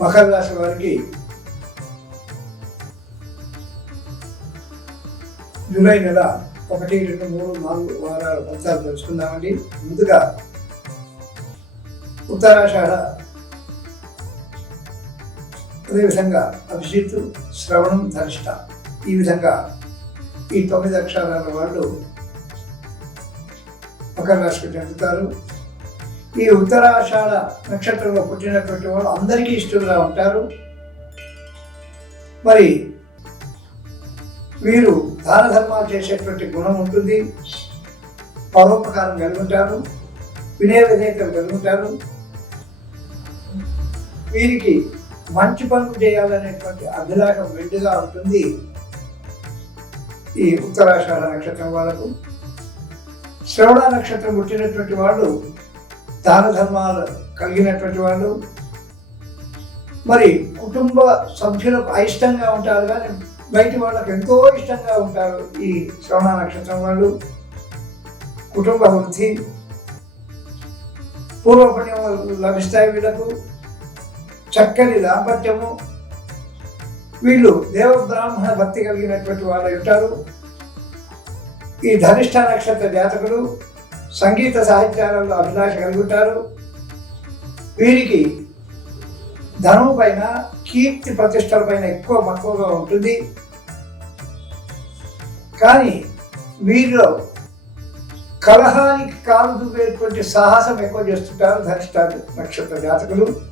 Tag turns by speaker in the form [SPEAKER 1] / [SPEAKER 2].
[SPEAKER 1] మకర రాశి వారికి జూలై నెల ఒకటి రెండు మూడు నాలుగు వారాల ఫలితాలు తెలుసుకుందామండి. ముందుగా ఉత్తరాషాఢ అదేవిధంగా అభిజిత్ శ్రవణం ధనిష్ట ఈ విధంగా ఈ తొమ్మిది అక్షరాల వాళ్ళు మకర రాశికి చెందుతారు. ఈ ఉత్తరాషాఢ నక్షత్రంలో పుట్టినటువంటి వాళ్ళు అందరికీ ఇష్టంగా ఉంటారు. మరి వీరు దాన ధర్మాలు చేసేటువంటి గుణం ఉంటుంది. పరోపకారం కలుగుంటారు వినయ విధేయతలు కలుగుంటారు వీరికి మంచి పనులు చేయాలనేటువంటి అభిలాషం మెండుగా ఉంటుంది ఈ ఉత్తరాషాఢ నక్షత్రం వాళ్ళకు. శ్రవణ నక్షత్రం పుట్టినటువంటి వాళ్ళు దాన ధర్మాలు కలిగినటువంటి వాళ్ళు. మరి కుటుంబ సభ్యులకు అయిష్టంగా ఉంటారు కానీ బయటి వాళ్ళకు ఎంతో ఇష్టంగా ఉంటారు ఈ శ్రవణ నక్షత్రం వాళ్ళు. కుటుంబ వృద్ధి పూర్వపుణ్యం లభిస్తాయి వీళ్ళకు. చక్కని దాంపత్యము. వీళ్ళు దేవబ్రాహ్మణ భక్తి కలిగినటువంటి వాళ్ళు ఉంటారు. ఈ ధనిష్ట నక్షత్ర జాతకులు సంగీత సాహిత్యాలలో అభిలాష కలుగుతారు. వీరికి ధనం పైన కీర్తి ప్రతిష్టల పైన ఎక్కువ మక్కువగా ఉంటుంది. కానీ వీరిలో కలహానికి కాలు దూపేటువంటి సాహసం ఎక్కువ చేస్తుంటారు ధనిష్ట నక్షత్ర జాతకులు.